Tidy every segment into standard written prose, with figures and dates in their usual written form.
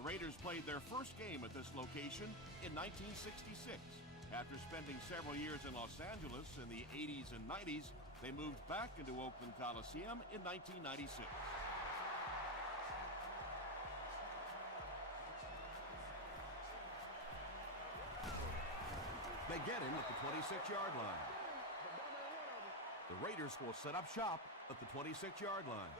The Raiders played their first game at this location in 1966. After spending several years in Los Angeles in the 80s and 90s, they moved back into Oakland Coliseum in 1996. They get him at the 26-yard line. The Raiders will set up shop at the 26-yard line.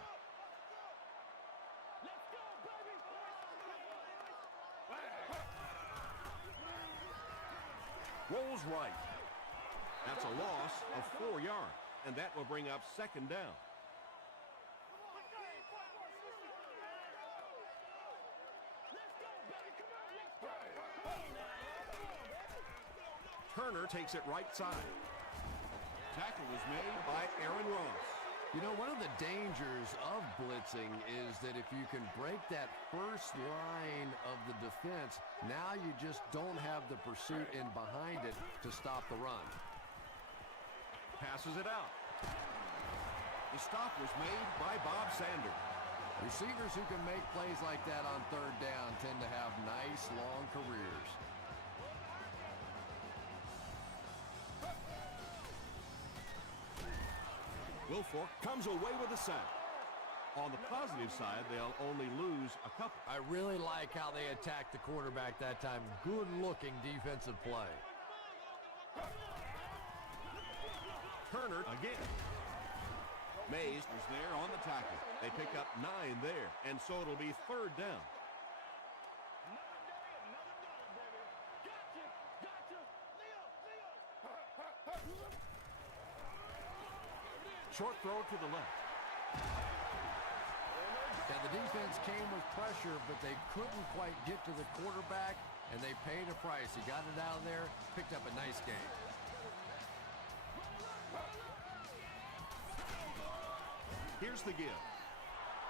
Rolls right. That's a loss of 4 yards, and that will bring up second down. Turner takes it right side. Tackle was made by Aaron Ross. You know, one of the dangers of blitzing is that if you can break that first line of the defense, now you just don't have the pursuit in behind it to stop the run. Passes it out. The stop was made by Bob Sanders. Receivers who can make plays like that on third down tend to have nice long careers. Wilfork comes away with a sack. On the positive side, they'll only lose a couple. I really like how they attacked the quarterback that time. Good-looking defensive play. Turner again. Mays was there on the tackle. They pick up 9 there, and so it'll be third down. Short throw to the left. Yeah, the defense came with pressure, but they couldn't quite get to the quarterback, and they paid a price. He got it out of there, picked up a nice game. Here's the give.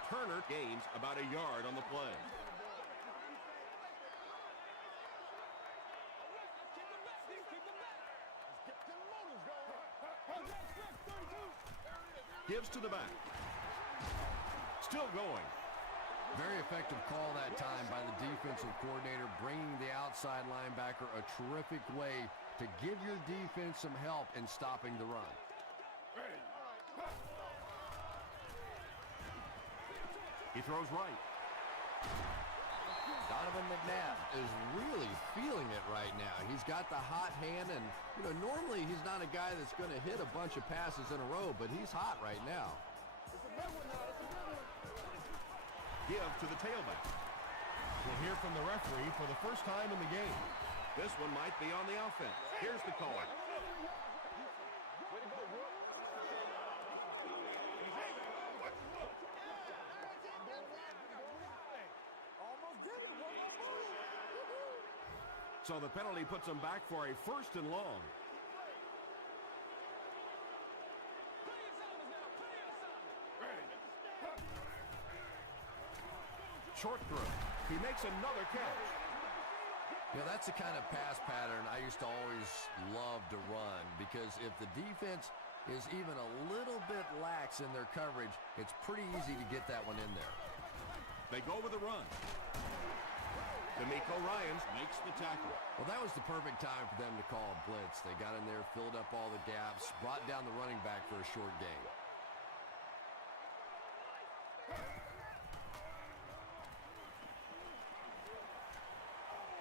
Turner gains about a yard on the play. Gives to the back. Still going. Very effective call that time by the defensive coordinator, bringing the outside linebacker a terrific way to give your defense some help in stopping the run. He throws right. Donovan McNabb is really feeling it right now. He's got the hot hand, and you know, normally he's not a guy that's going to hit a bunch of passes in a row, but he's hot right now. Give to the tailback. We'll hear from the referee for the first time in the game. This one might be on the offense. Here's the call. So the penalty puts them back for a first and long. Short throw. He makes another catch. You know, that's the kind of pass pattern I used to always love to run, because if the defense is even a little bit lax in their coverage, it's pretty easy to get that one in there. They go with a run. D'Amico Ryans makes the tackle. Well, that was the perfect time for them to call a blitz. They got in there, filled up all the gaps, brought down the running back for a short gain.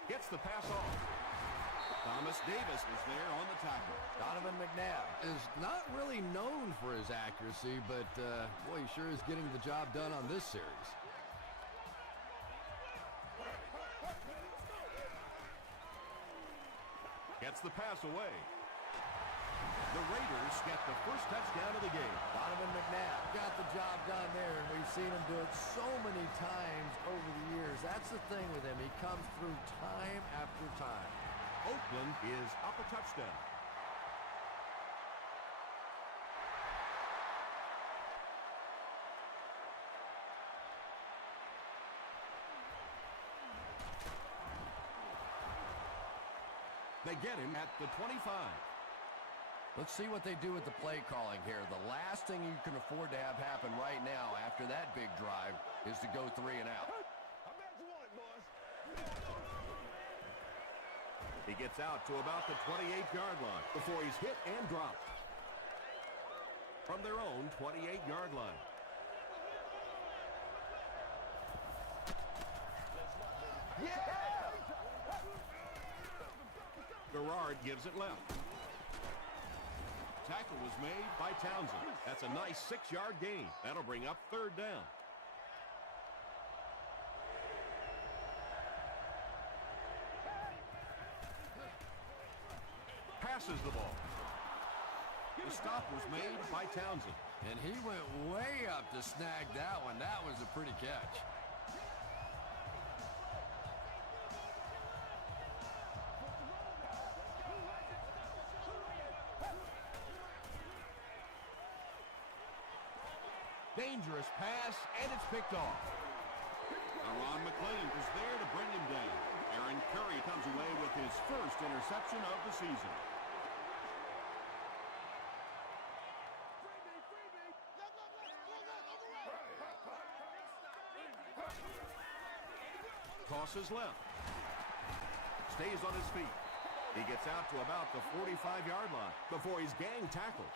Gets the pass off. Thomas Davis is there on the tackle. Donovan McNabb is not really known for his accuracy, but boy, he sure is getting the job done on this series. Gets the pass away. The Raiders get the first touchdown of the game. Donovan McNabb got the job done there, and we've seen him do it so many times over the years. That's the thing with him. He comes through time after time. Oakland is up a touchdown. They get him at the 25. Let's see what they do with the play calling here. The last thing you can afford to have happen right now after that big drive is to go 3 and out. I'm back to one, boys. He gets out to about the 28-yard line before he's hit and dropped. From their own 28-yard line. Garrard gives it left. Tackle was made by Townsend. That's a nice 6-yard gain. That'll bring up 3rd down. Passes the ball. The stop was made by Townsend. And he went way up to snag that one. That was a pretty catch. Dangerous pass, and it's picked off. Ron McClain was there to bring him down. Aaron Curry comes away with his first interception of the season. Tosses left. Stays on his feet. He gets out to about the 45-yard line before he's gang tackled.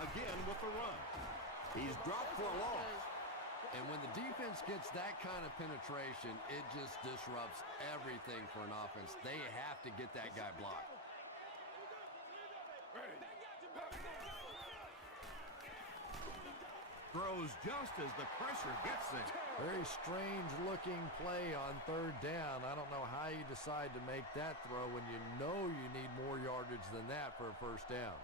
Again with the run. He's dropped for a loss. And when the defense gets that kind of penetration, it just disrupts everything for an offense. They have to get that guy blocked. Throws just as the pressure gets there. Very strange looking play on 3rd down. I don't know how you decide to make that throw when you know you need more yardage than that for a 1st down.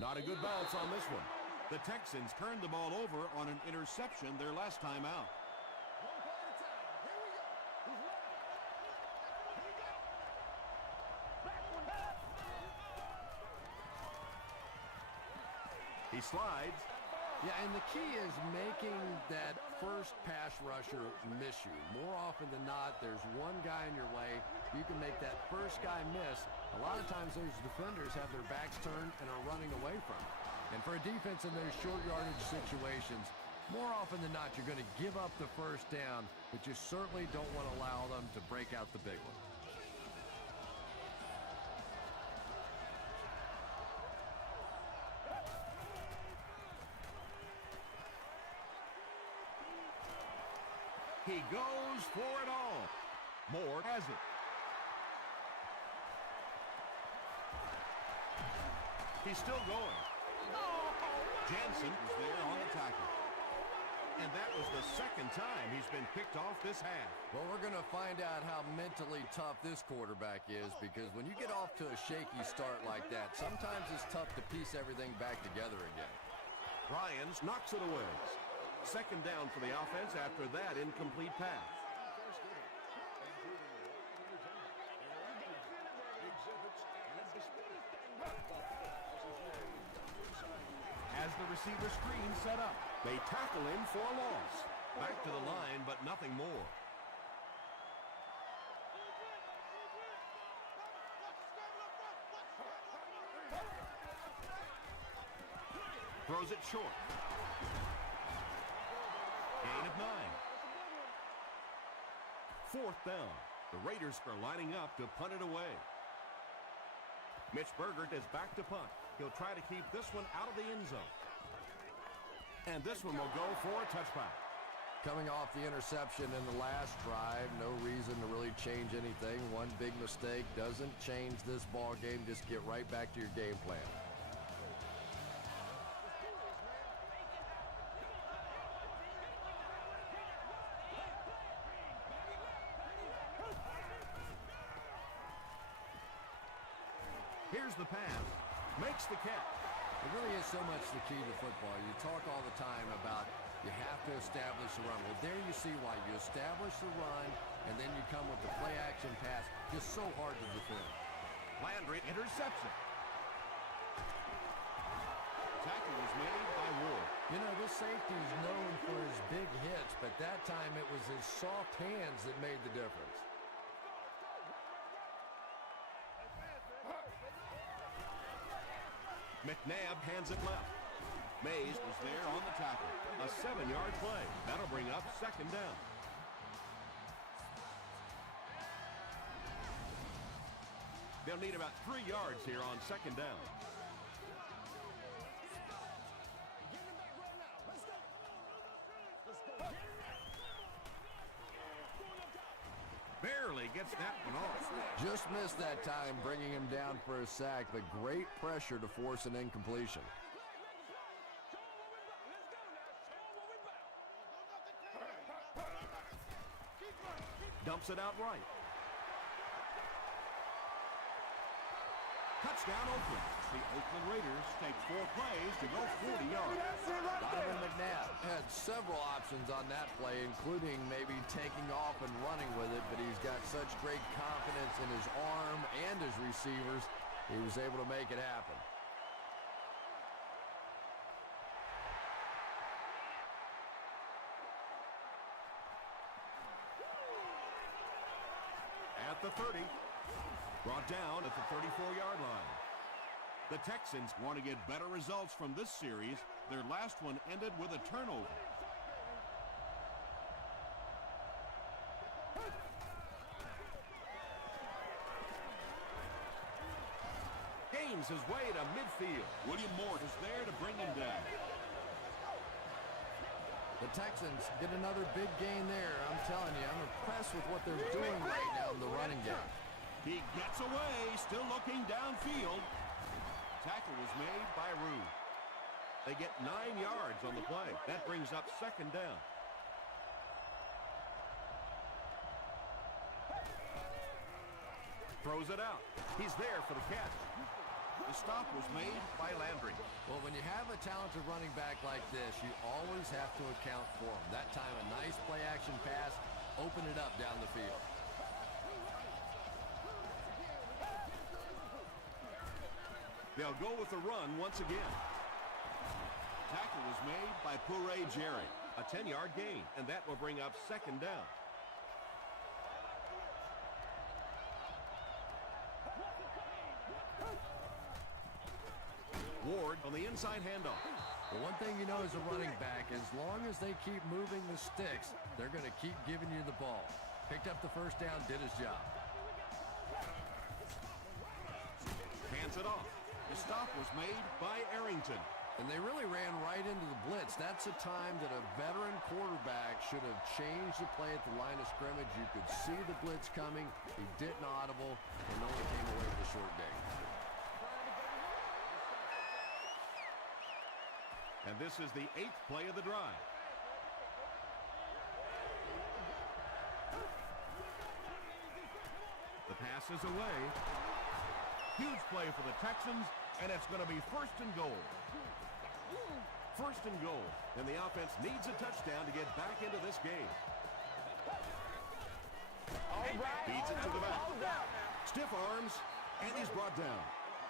Not a good bounce on this one. The Texans turned the ball over on an interception their last time out. He slides. Yeah, and the key is making that first pass rusher miss you. More often than not, there's one guy in your way. You can make that first guy miss. A lot of times those defenders have their backs turned and are running away from it. And for a defense in those short yardage situations, more often than not, you're going to give up the 1st down, but you certainly don't want to allow them to break out the big one. He goes for it all. Moore has it. He's still going. Jansen is there on the tackle. And that was the 2nd time he's been picked off this half. Well, we're going to find out how mentally tough this quarterback is, because when you get off to a shaky start like that, sometimes it's tough to piece everything back together again. Ryans knocks it away. 2nd down for the offense after that incomplete pass. As the receiver screen set up, they tackle him for a loss. Back to the line, but nothing more. Throws it short. Gain of 9. 4th down. The Raiders are lining up to punt it away. Mitch Bergert is back to punt. He'll try to keep this one out of the end zone. And this one will go for a touchback. Coming off the interception in the last drive, no reason to really change anything. One big mistake doesn't change this ball game. Just get right back to your game plan. Here's the pass. Makes the catch. It really is so much the key to football. You talk all the time about you have to establish the run. Well, there you see why. You establish the run, and then you come with the play-action pass. Just so hard to defend. Landry intercepts it. Tackle was made by Ward. You know, this safety is known for his big hits, but that time it was his soft hands that made the difference. McNabb hands it left. Mays was there on the tackle. A 7-yard play. That'll bring up second down. They'll need about 3 yards here on second down. Barely gets that one off. Just missed that time, bringing him down for a sack, but great pressure to force an incompletion. Dumps it out right. Touchdown, Oakland. The Oakland Raiders take 4 plays to go 40 yards. Donovan McNabb had several options on that play, including maybe taking off and running with it, but he's got such great confidence in his arm and his receivers, he was able to make it happen. At the 30. Brought down at the 34-yard line. The Texans want to get better results from this series. Their last one ended with a turnover. Gains his way to midfield. William Mort is there to bring him down. The Texans get another big gain there. I'm telling you, I'm impressed with what they're doing right now in the running game. He gets away, still looking downfield. Tackle was made by Rue. They get 9 yards on the play. That brings up second down. Throws it out. He's there for the catch. The stop was made by Landry. Well, when you have a talented running back like this, you always have to account for him. That time, a nice play-action pass, open it up down the field. They'll go with the run once again. Tackle was made by Puré Jerry. A 10-yard gain, and that will bring up second down. Ward on the inside handoff. The one thing you know as a running back, as long as they keep moving the sticks, they're going to keep giving you the ball. Picked up the first down, did his job. Hands it off. The stop was made by Arrington. And they really ran right into the blitz. That's a time that a veteran quarterback should have changed the play at the line of scrimmage. You could see the blitz coming. He didn't audible and only came away with a short gain. And this is the 8th play of the drive. The pass is away. Huge play for the Texans, and it's going to be first and goal. First and goal, and the offense needs a touchdown to get back into this game. Feeds it to the back. Stiff arms, and he's brought down.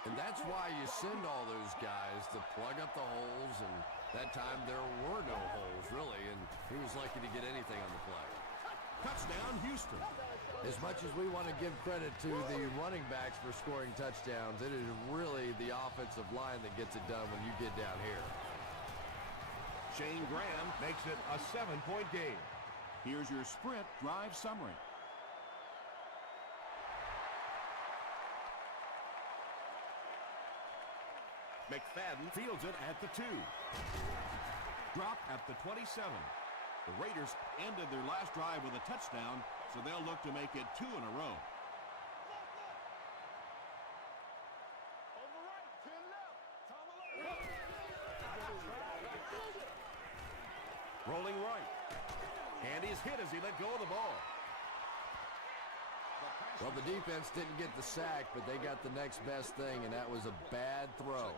And that's why you send all those guys to plug up the holes, and that time there were no holes, really, and he was lucky to get anything on the play. Touchdown, Houston. As much as we want to give credit to the running backs for scoring touchdowns, it is really the offensive line that gets it done when you get down here. Shane Graham makes it a 7-point game. Here's your sprint drive summary. McFadden fields it at the 2. Drop at the 27. The Raiders ended their last drive with a touchdown, so they'll look to make it 2 in a row. Rolling right. And he's hit as he let go of the ball. Well, the defense didn't get the sack, but they got the next best thing, and that was a bad throw.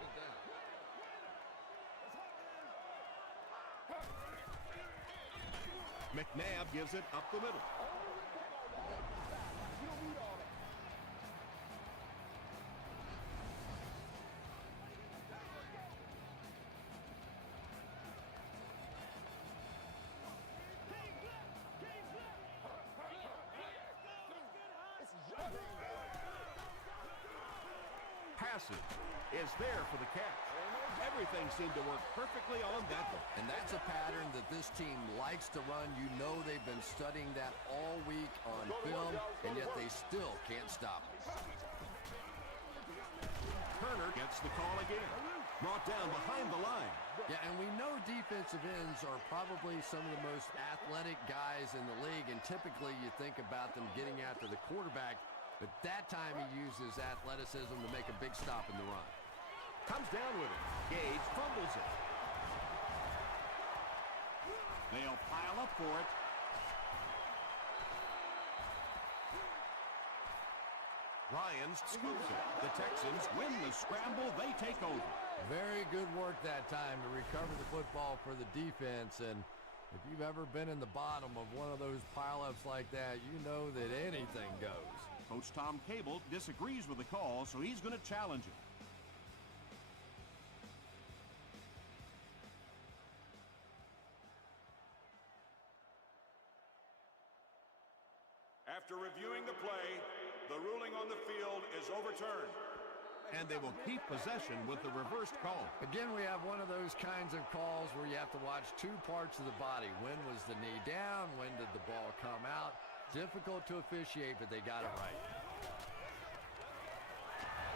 McNabb gives it up the middle. passes, is there for the catch. Everything seemed to work perfectly on that one. And that's a pattern that this team likes to run. You know they've been studying that all week on film, and yet they still can't stop it. Turner gets the call again. Brought down behind the line. Yeah, and we know defensive ends are probably some of the most athletic guys in the league, and typically you think about them getting after the quarterback, but that time he uses athleticism to make a big stop in the run. Comes down with it. Gage fumbles it. They'll pile up for it. Ryans scoops it. The Texans win the scramble. They take over. Very good work that time to recover the football for the defense, and if you've ever been in the bottom of one of those pileups like that, you know that anything goes. Coach Tom Cable disagrees with the call, so he's going to challenge it. After reviewing the play, the ruling on the field is overturned. And they will keep possession with the reversed call. Again, we have one of those kinds of calls where you have to watch two parts of the body. When was the knee down? When did the ball come out? Difficult to officiate, but they got it right.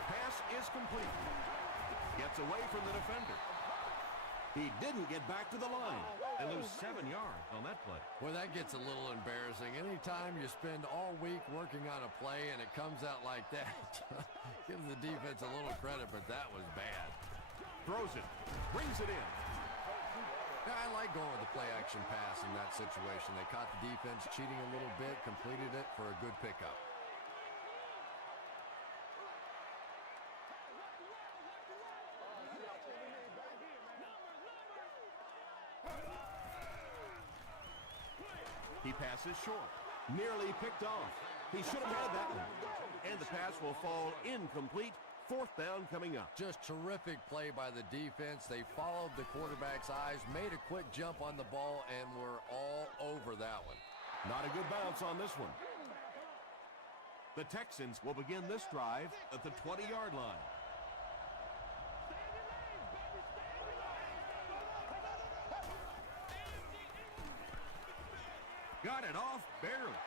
Pass is complete. Gets away from the defender. He didn't get back to the line. They lose 7 yards on that play. Well, that gets a little embarrassing. Anytime you spend all week working on a play and it comes out like that, give the defense a little credit, but that was bad. Throws it. Brings it in. I like going with the play-action pass in that situation. They caught the defense cheating a little bit, completed it for a good pickup. He passes short. Nearly picked off. He should have had that one. And the pass will fall incomplete. 4th down coming up. Just terrific play by the defense. They followed the quarterback's eyes, made a quick jump on the ball, and were all over that one. Not a good bounce on this one. The Texans will begin this drive at the 20-yard line. Got it off barely.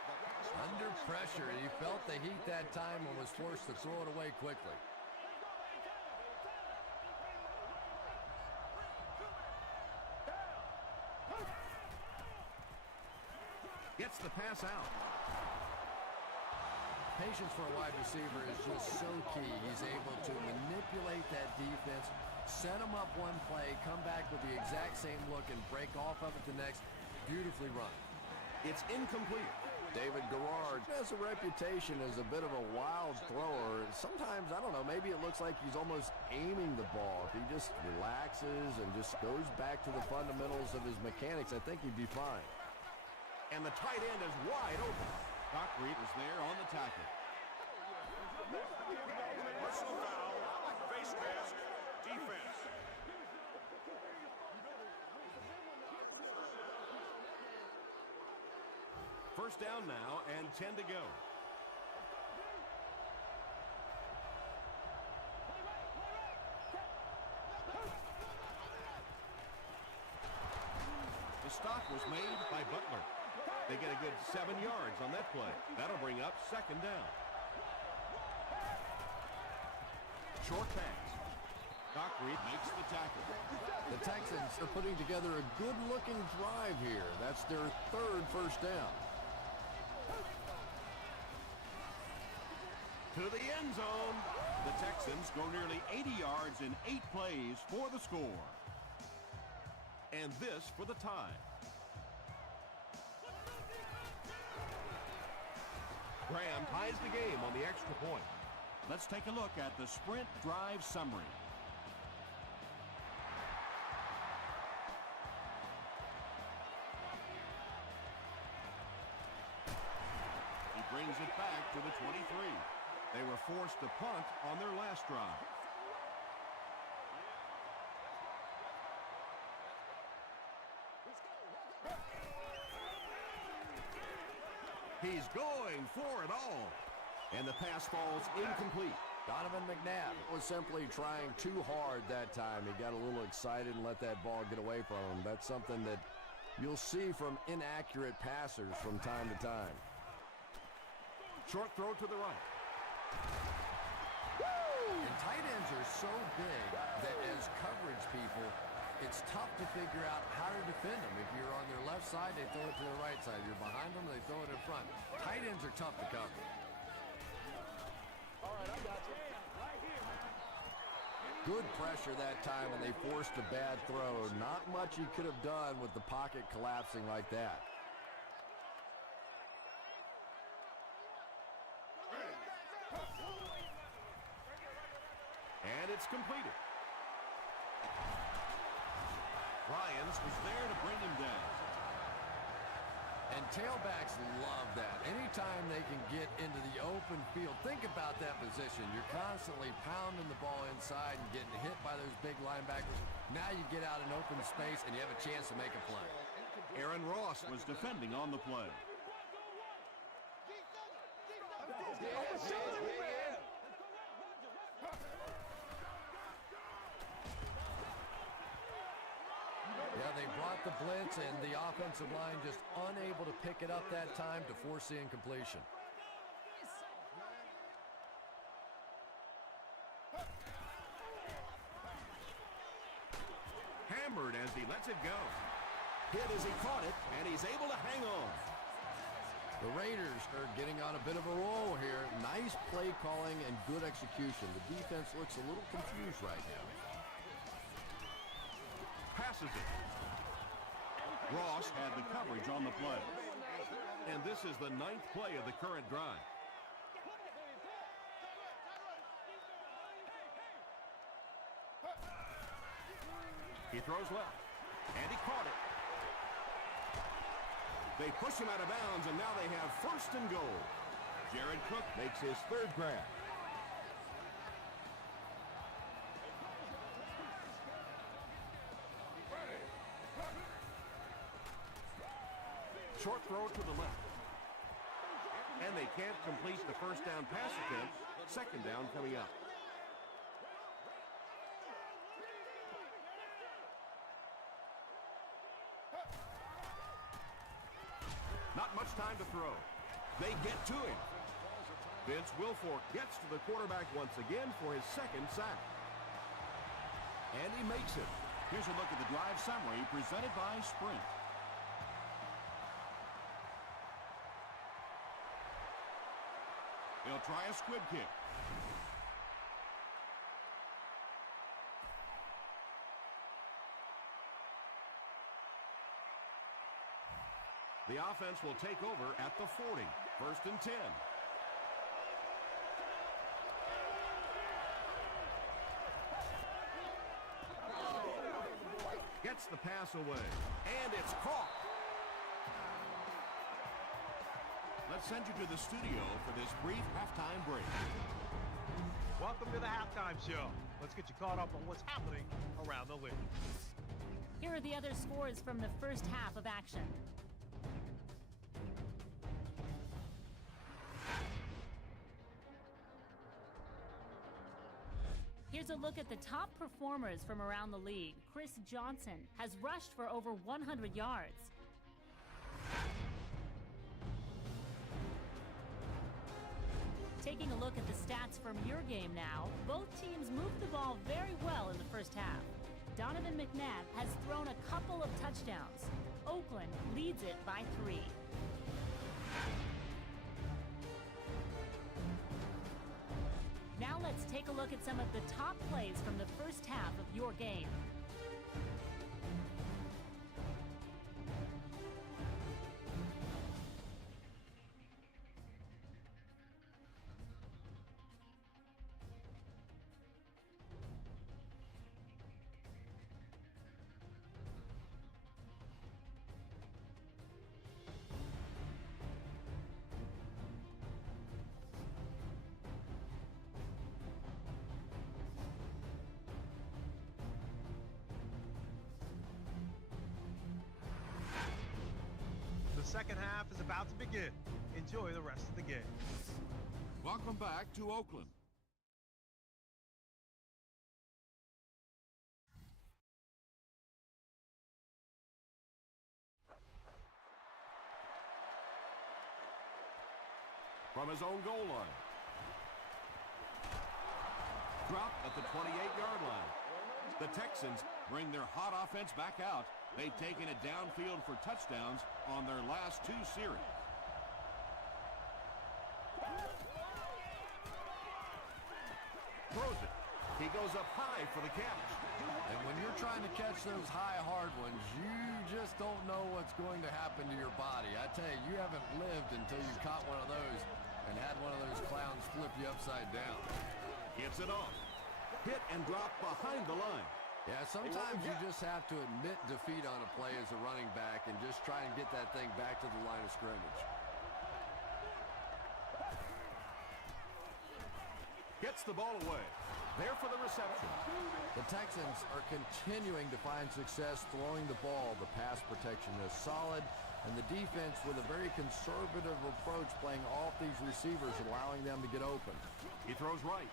Under pressure, he felt the heat that time and was forced to throw it away quickly. Gets the pass out. Patience for a wide receiver is just so key. He's able to manipulate that defense, set them up one play, come back with the exact same look, and break off of it the next. Beautifully run. It's incomplete. David Garrard has a reputation as a bit of a wild thrower. Sometimes, I don't know, maybe it looks like he's almost aiming the ball. If he just relaxes and just goes back to the fundamentals of his mechanics, I think he'd be fine. And the tight end is wide open. Dockery was there on the tackle. Personal foul, face mask, defense. First down now and 10 to go. The stop was made by Butler. They get a good 7 yards on that play. That'll bring up 2nd down. Short pass. Dockery makes the tackle. The Texans are putting together a good-looking drive here. That's their 3rd first down. To the end zone. The Texans go nearly 80 yards in 8 plays for the score. And this for the tie. Graham ties the game on the extra point. Let's take a look at the sprint drive summary. He brings it back to the 23. They were forced to punt on their last drive. He's going for it all. And the pass falls incomplete. Donovan McNabb was simply trying too hard that time. He got a little excited and let that ball get away from him. That's something that you'll see from inaccurate passers from time to time. Short throw to the right. And tight ends are so big that as coverage people, it's tough to figure out how to defend them. If you're on their left side, they throw it to the right side. If you're behind them, they throw it in front. Tight ends are tough to cover. All right, I got you. Good pressure that time, and they forced a bad throw. Not much he could have done with the pocket collapsing like that. And it's completed. Ryans was there to bring him down. And tailbacks love that. Anytime they can get into the open field, think about that position. You're constantly pounding the ball inside and getting hit by those big linebackers. Now you get out in open space and you have a chance to make a play. Aaron Ross was defending on the play. Yeah, they brought the blitz, and the offensive line just unable to pick it up that time to force the incompletion. Hammered as he lets it go. Hit as he caught it, and he's able to hang on. The Raiders are getting on a bit of a roll here. Nice play calling and good execution. The defense looks a little confused right now. Passes it. Ross had the coverage on the play. And this is the 9th play of the current drive. He throws left. And he caught it. They push him out of bounds, and now they have 1st and goal. Jared Cook makes his 3rd grab. Short throw to the left. And they can't complete the 1st down pass attempt. 2nd down coming up. Not much time to throw. They get to him. Vince Wilfork gets to the quarterback once again for his 2nd sack. And he makes it. Here's a look at the drive summary presented by Sprint. He'll try a squib kick. The offense will take over at the 40. 1st and 10. Gets the pass away. And it's caught. Let's send you to the studio for this brief halftime break. Welcome to the halftime show. Let's get you caught up on what's happening around the league. Here are the other scores from the first half of action. Here's a look at the top performers from around the league. Chris Johnson has rushed for over 100 yards. Taking a look at the stats from your game now, both teams moved the ball very well in the first half. Donovan McNabb has thrown a couple of touchdowns. Oakland leads it by 3. Now let's take a look at some of the top plays from the first half of your game. The second half is about to begin. Enjoy the rest of the game. Welcome back to Oakland. from his own goal line. Dropped at the 28-yard line. The Texans bring their hot offense back out. They've taken it downfield for touchdowns on their last 2 series. Throws it. He goes up high for the catch. And when you're trying to catch those high, hard ones, you just don't know what's going to happen to your body. I tell you, you haven't lived until you caught one of those and had one of those clowns flip you upside down. Gets it off. Hit and drop behind the line. Yeah, sometimes you just have to admit defeat on a play as a running back and just try and get that thing back to the line of scrimmage. Gets the ball away. There for the reception. The Texans are continuing to find success throwing the ball. The pass protection is solid, and the defense with a very conservative approach playing off these receivers, allowing them to get open. He throws right.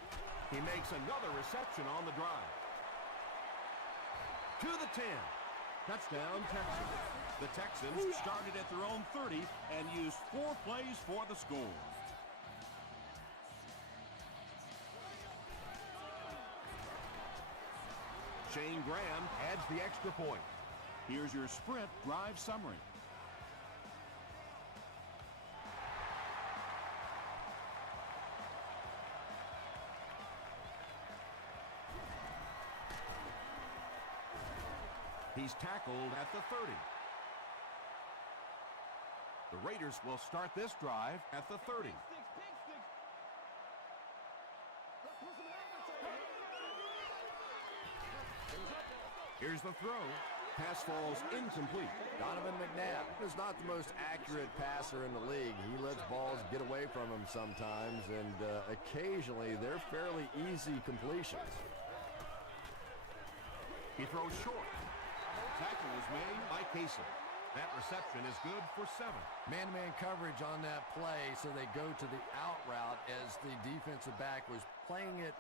He makes another reception on the drive. To the 10. Touchdown, Texans. The Texans started at their own 30 and used 4 plays for the score. Shane Graham adds the extra point. Here's your sprint drive summary. He's tackled at the 30. The Raiders will start this drive at the 30. Here's the throw. Pass falls incomplete. Donovan McNabb is not the most accurate passer in the league. He lets balls get away from him sometimes, and occasionally they're fairly easy completions. He throws short. Tackle is made by Casey. That reception is good for 7. Man-to-man coverage on that play, so they go to the out route as the defensive back was playing it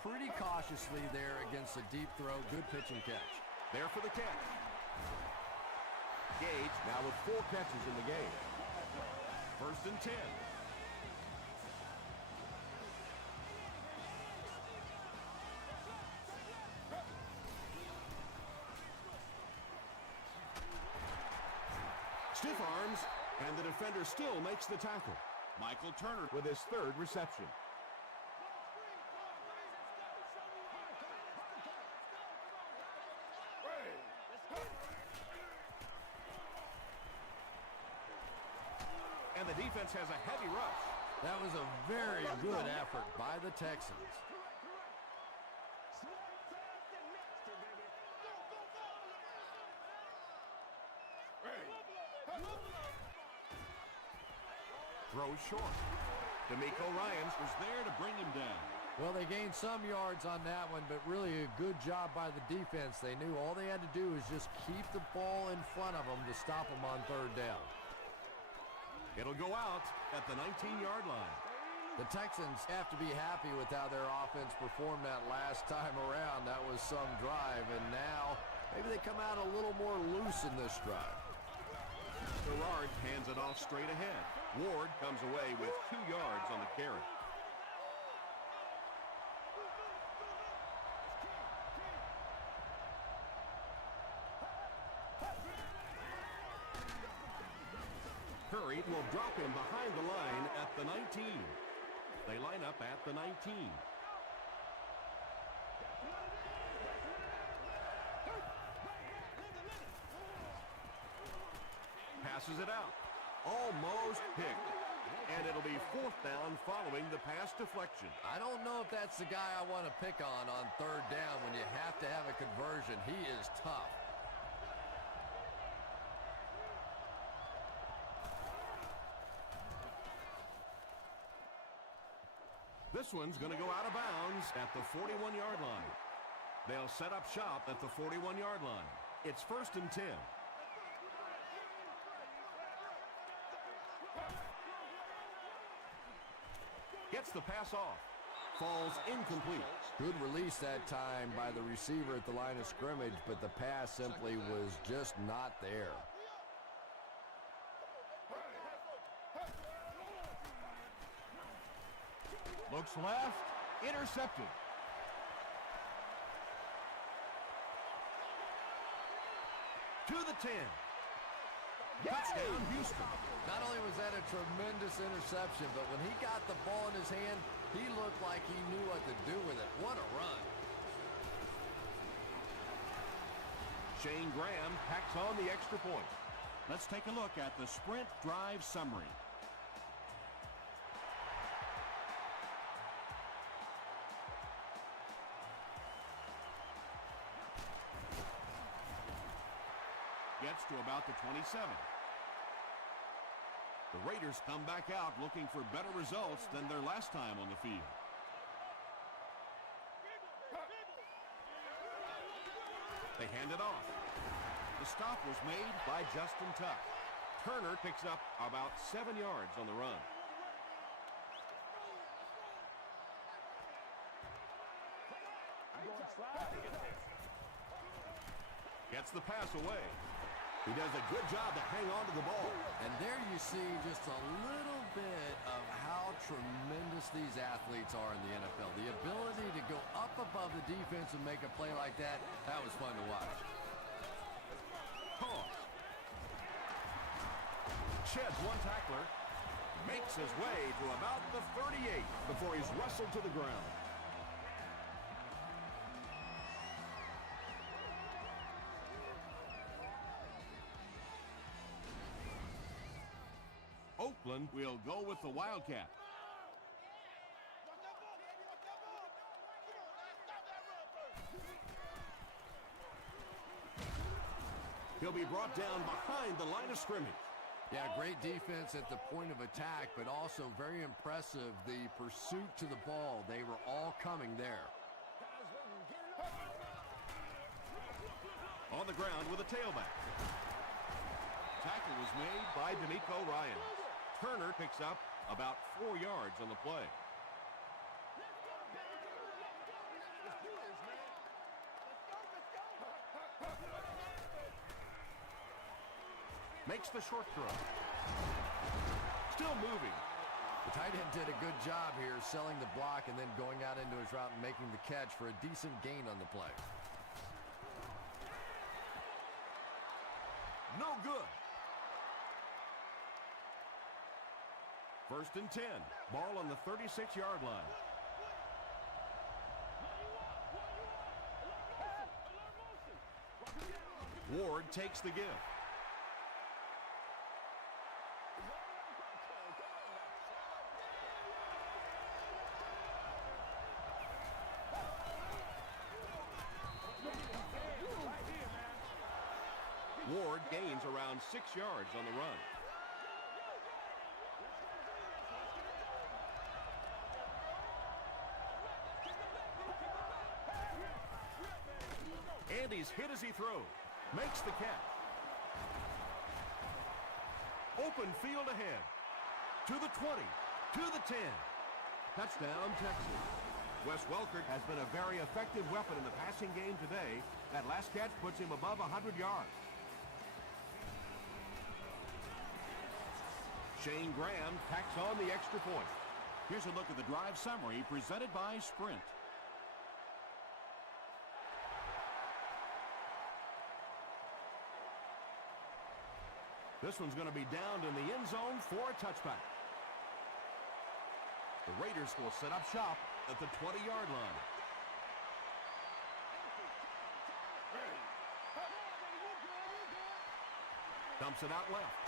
pretty cautiously there against a deep throw. Good pitch and catch. There for the catch. Gage now with 4 catches in the game. 1st and 10. Stiff arms, and the defender still makes the tackle. Michael Turner with his 3rd reception. And the defense has a heavy rush. That was a very good effort by the Texans. Throws short. D'Amico Ryans was there to bring him down. Well, they gained some yards on that one, but really a good job by the defense. They knew all they had to do was just keep the ball in front of them to stop them on 3rd down. It'll go out at the 19-yard line. The Texans have to be happy with how their offense performed that last time around. That was some drive, and now maybe they come out a little more loose in this drive. Gerard hands it off straight ahead. Ward comes away with 2 yards on the carry. Curry will drop him behind the line at the 19. They line up at the 19. Passes it out. Almost picked. And it'll be 4th down following the pass deflection. I don't know if that's the guy I want to pick on 3rd down when you have to have a conversion. He is tough. This one's going to go out of bounds at the 41-yard line. They'll set up shop at the 41-yard line. It's 1st and 10. Gets the pass off. Falls incomplete. Good release that time by the receiver at the line of scrimmage, but the pass simply was just not there. Looks left. Intercepted. To the 10. Touchdown, Houston. Not only was that a tremendous interception, but when he got the ball in his hand, he looked like he knew what to do with it. What a run. Shane Graham packs on the extra point. Let's take a look at the sprint drive summary. Gets to about the 27. The Raiders come back out looking for better results than their last time on the field. They hand it off. The stop was made by Justin Tuck. Turner picks up about 7 yards on the run. Gets the pass away. He does a good job to hang on to the ball. And there you see just a little bit of how tremendous these athletes are in the NFL. The ability to go up above the defense and make a play like that, that was fun to watch. Toss. Sheds one tackler. Makes his way to about the 38 before he's wrestled to the ground. Oakland will go with the Wildcat. He'll be brought down behind the line of scrimmage. Yeah, great defense at the point of attack, but also very impressive, the pursuit to the ball. They were all coming there. On the ground with a tailback. Tackle was made by D'Amico Ryan. Turner picks up about 4 yards on the play. Makes the short throw. Still moving. The tight end did a good job here selling the block and then going out into his route and making the catch for a decent gain on the play. No good. First and 10. Ball on the 36-yard line. Ward takes the give. Ward gains around 6 yards on the run. Andy's hit as he throws. Makes the catch. Open field ahead. To the 20. To the 10. Touchdown, Texans. Wes Welker has been a very effective weapon in the passing game today. That last catch puts him above 100 yards. Shane Graham packs on the extra point. Here's a look at the drive summary presented by Sprint. This one's going to be down in the end zone for a touchback. The Raiders will set up shop at the 20-yard line. Dumps it out left.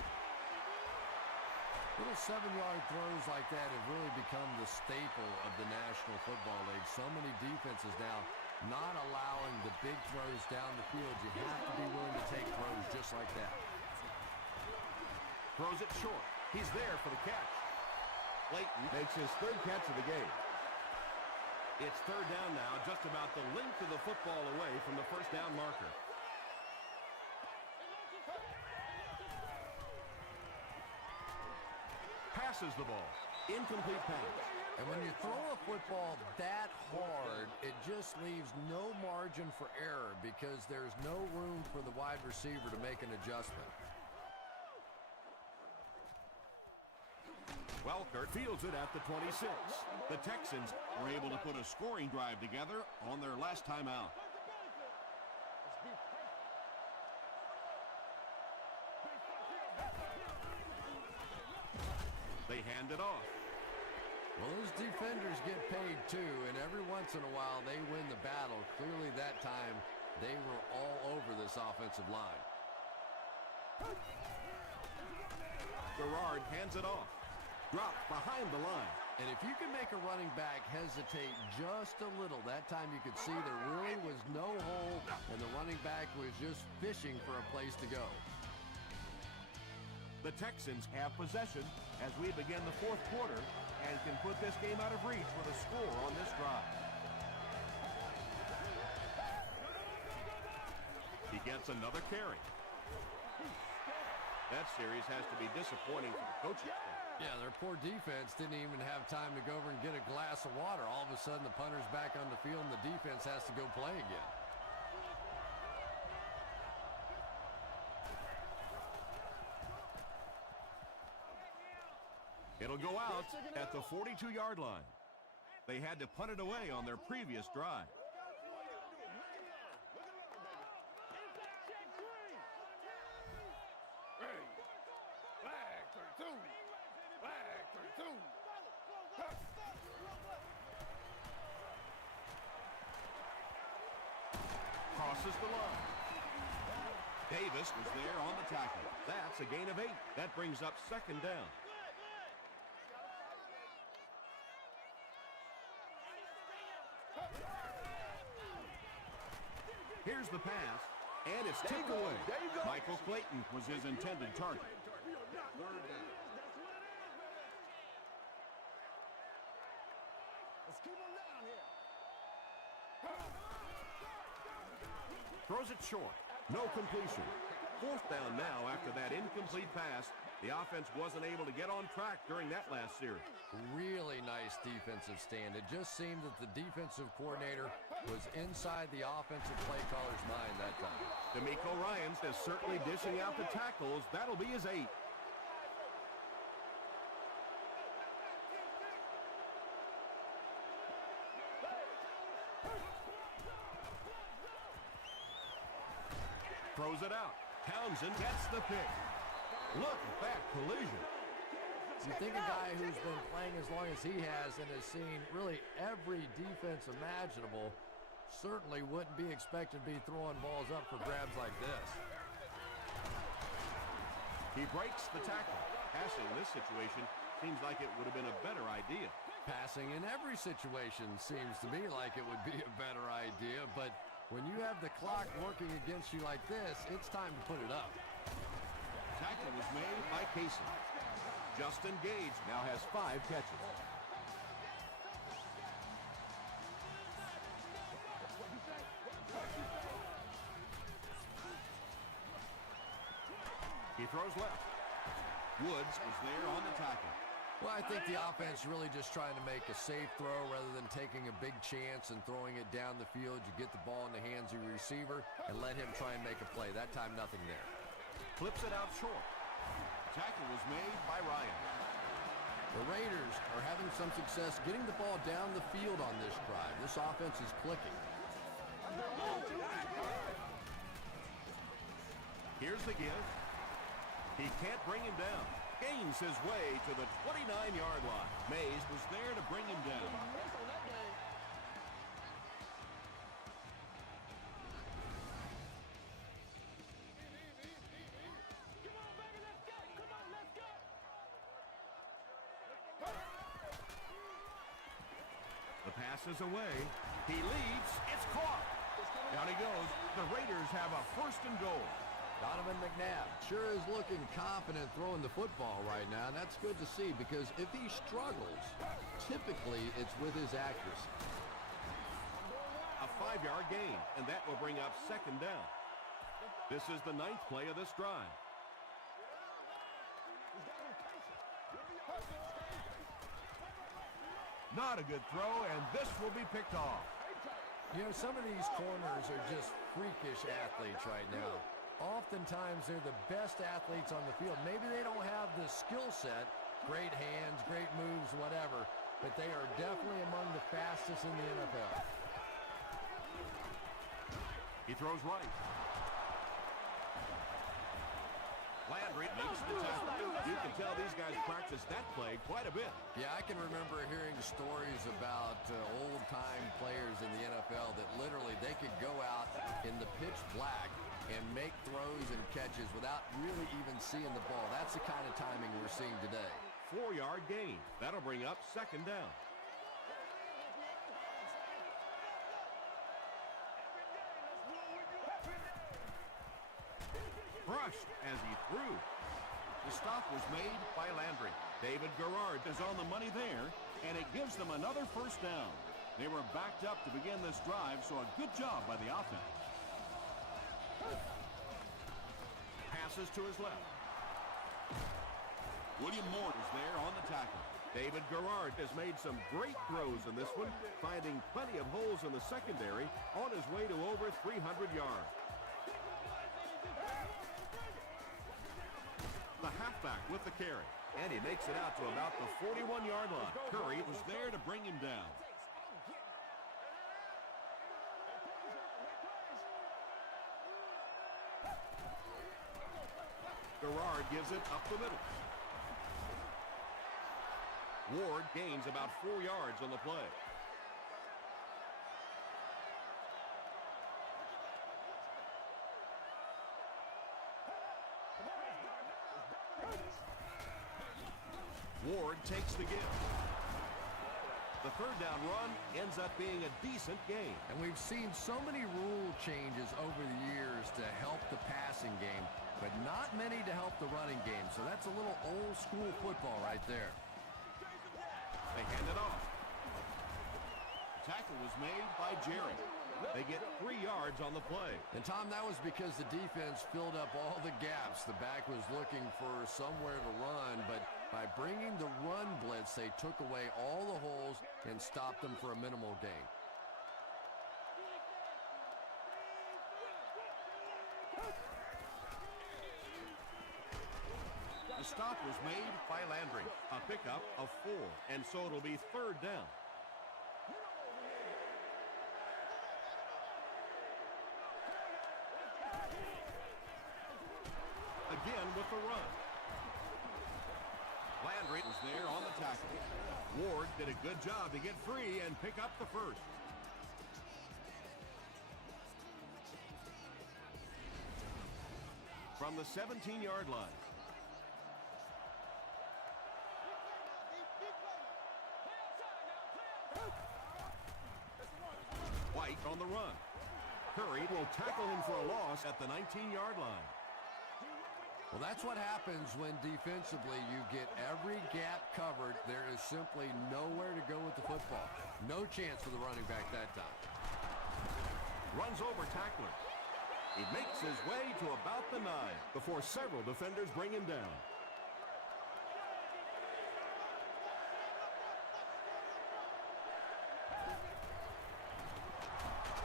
Little 7-yard throws like that have really become the staple of the National Football League. So many defenses now not allowing the big throws down the field. You have to be willing to take throws just like that. Throws it short. He's there for the catch. Layton makes his third catch of the game. It's third down now, just about the length of the football away from the first down marker. Passes the ball. Incomplete pass. And when you throw a football that hard, it just leaves no margin for error because there's no room for the wide receiver to make an adjustment. Welker fields it at the 26. The Texans were able to put a scoring drive together on their last time out. They hand it off. Well, those defenders get paid too, and every once in a while they win the battle. Clearly that time they were all over this offensive line. Gerard hands it off. Drop behind the line. And if you can make a running back hesitate just a little, that time you could see there really was no hole, and the running back was just fishing for a place to go. The Texans have possession as we begin the fourth quarter and can put this game out of reach with a score on this drive. He gets another carry. That series has to be disappointing for the coaching staff. Yeah, their poor defense didn't even have time to go over and get a glass of water. All of a sudden, the punter's back on the field, and the defense has to go play again. It'll go out at the 42-yard line. They had to punt it away on their previous drive. Crosses the line. Davis was there on the tackle. That's a gain of 8. That brings up second down. Here's the pass, and it's tipped away. Michael Clayton was his intended target. Throws it short. No completion. Fourth down now after that incomplete pass. The offense wasn't able to get on track during that last series. Really nice defensive stand. It just seemed that the defensive coordinator was inside the offensive play caller's mind that time. D'Amico Ryans is certainly dishing out the tackles. That'll be his 8th. Throws it out. Townsend gets the pick. Look at that collision. You think a guy who's been playing as long as he has and has seen really every defense imaginable certainly wouldn't be expected to be throwing balls up for grabs like this. He breaks the tackle. Passing in this situation seems like it would have been a better idea. Passing in every situation seems to me like it would be a better idea, but when you have the clock working against you like this, it's time to put it up. Tackle was made by Casey. Justin Gage now has 5 catches. He throws left. Woods was there on the tackle. Well, I think the offense really just trying to make a safe throw rather than taking a big chance and throwing it down the field. You get the ball in the hands of your receiver and let him try and make a play. That time, nothing there. Flips it out short. Tackle was made by Ryan. The Raiders are having some success getting the ball down the field on this drive. This offense is clicking. Here's the give. He can't bring him down. Gains his way to the 29-yard line. Mays was there to bring him down. The pass is away. He leads. It's caught. Down he goes. The Raiders have a 1st and goal. Donovan McNabb sure is looking confident throwing the football right now, and that's good to see because if he struggles, typically it's with his accuracy. A 5-yard gain, and that will bring up second down. This is the 9th play of this drive. Not a good throw, and this will be picked off. You know, some of these corners are just freakish athletes right now. Oftentimes, they're the best athletes on the field. Maybe they don't have the skill set great hands, great moves, whatever, but they are definitely among the fastest in the NFL. He throws right. Landry makes the tackle. You can tell these guys practice that play quite a bit. Yeah, I can remember hearing stories about old-time players in the NFL that literally they could go out in the pitch black and make throws and catches without really even seeing the ball. That's the kind of timing we're seeing today. 4-yard gain. That'll bring up second down. Brushed as he threw. The stop was made by Landry. David Garrard is on the money there, and it gives them another first down. They were backed up to begin this drive, so a good job by the offense. Passes to his left. William Moore is there on the tackle. David Garrard has made some great throws in this one, finding plenty of holes in the secondary on his way to over 300 yards. The halfback with the carry, and he makes it out to about the 41-yard line. Curry was there to bring him down. Garrard gives it up the middle. Ward gains about 4 yards on the play. Ward takes the give. The third down run ends up being a decent gain. And we've seen so many rule changes over the years to help the passing game, but not many to help the running game. So that's a little old school football right there. They hand it off. Tackle was made by Jerry. They get 3 yards on the play. And, Tom, that was because the defense filled up all the gaps. The back was looking for somewhere to run, but by bringing the run blitz, they took away all the holes and stopped them for a minimal gain. The stop was made by Landry. A pickup of 4, and so it'll be third down. Again with the run. Landry Was there on the tackle. Ward did a good job to get free and pick up the first. From the 17-yard line. White on the run. Curry will tackle him for a loss at the 19-yard line. Well, that's what happens when defensively you get every gap covered. There is simply nowhere to go with the football. No chance for the running back that time. Runs over tackler. He makes his way to about the 9 before several defenders bring him down.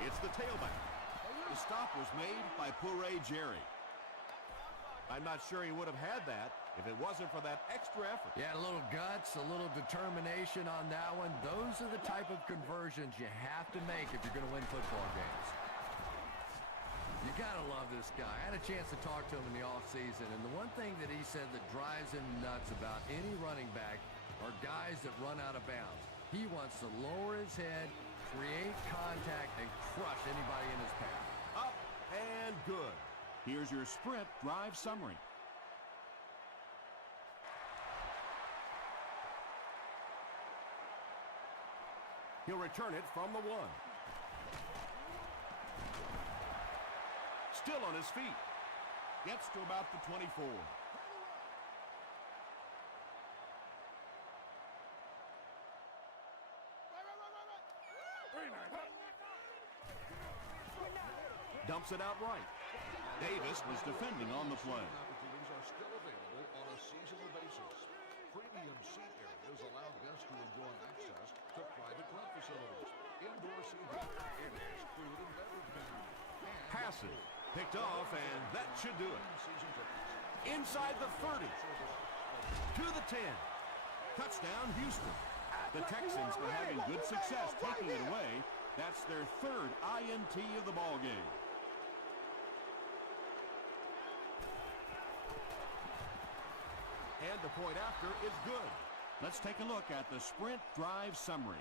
It's the tailback. The stop was made by Puré Jerry. I'm not sure he would have had that if it wasn't for that extra effort. Yeah, a little guts, a little determination on that one. Those are the type of conversions you have to make if you're going to win football games. You got to love this guy. I had a chance to talk to him in the offseason, and the one thing that he said that drives him nuts about any running back are guys that run out of bounds. He wants to lower his head, create contact, and crush anybody in his path. Up and good. Here's your sprint drive summary. He'll return it from the 1. Still on his feet. Gets to about the 24. Dumps it out right. Davis was defending on the play. Opportunities are still available on a seasonal basis. Premium seat areas allow guests to enjoy access to private club facilities, indoor seating, enhanced food and beverage menus. Passes. Picked off, and that should do it. Season tickets. Inside the 30. To the 10. Touchdown, Houston. The Texans are having good success taking it away. That's their third INT of the ball game. And the point after is good. Let's take a look at the sprint drive summary.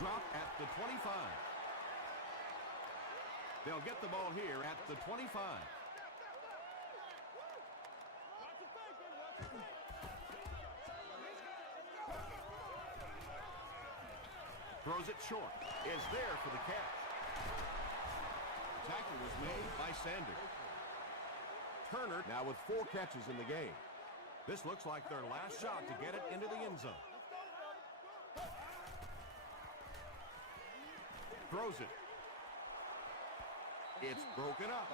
Drop at the 25. They'll get the ball here at the 25. Throws it short. Is there for the catch. Tackle was made by Sanders. Turner now with 4 catches in the game. This looks like their last shot to get it into the end zone. Throws it. It's broken up.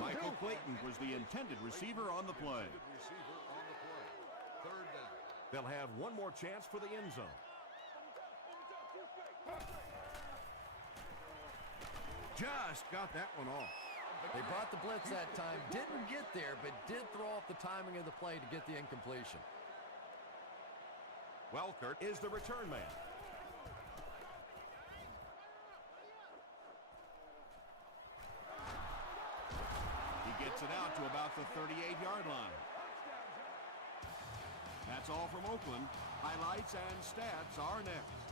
Michael Clayton was the intended receiver on the play. Third down. They'll have one more chance for the end zone. Just got that one off. They brought the blitz that time, didn't get there, but did throw off the timing of the play to get the incompletion. Welkert is the return man. He gets it out to about the 38-yard line. That's all from Oakland. Highlights and stats are next.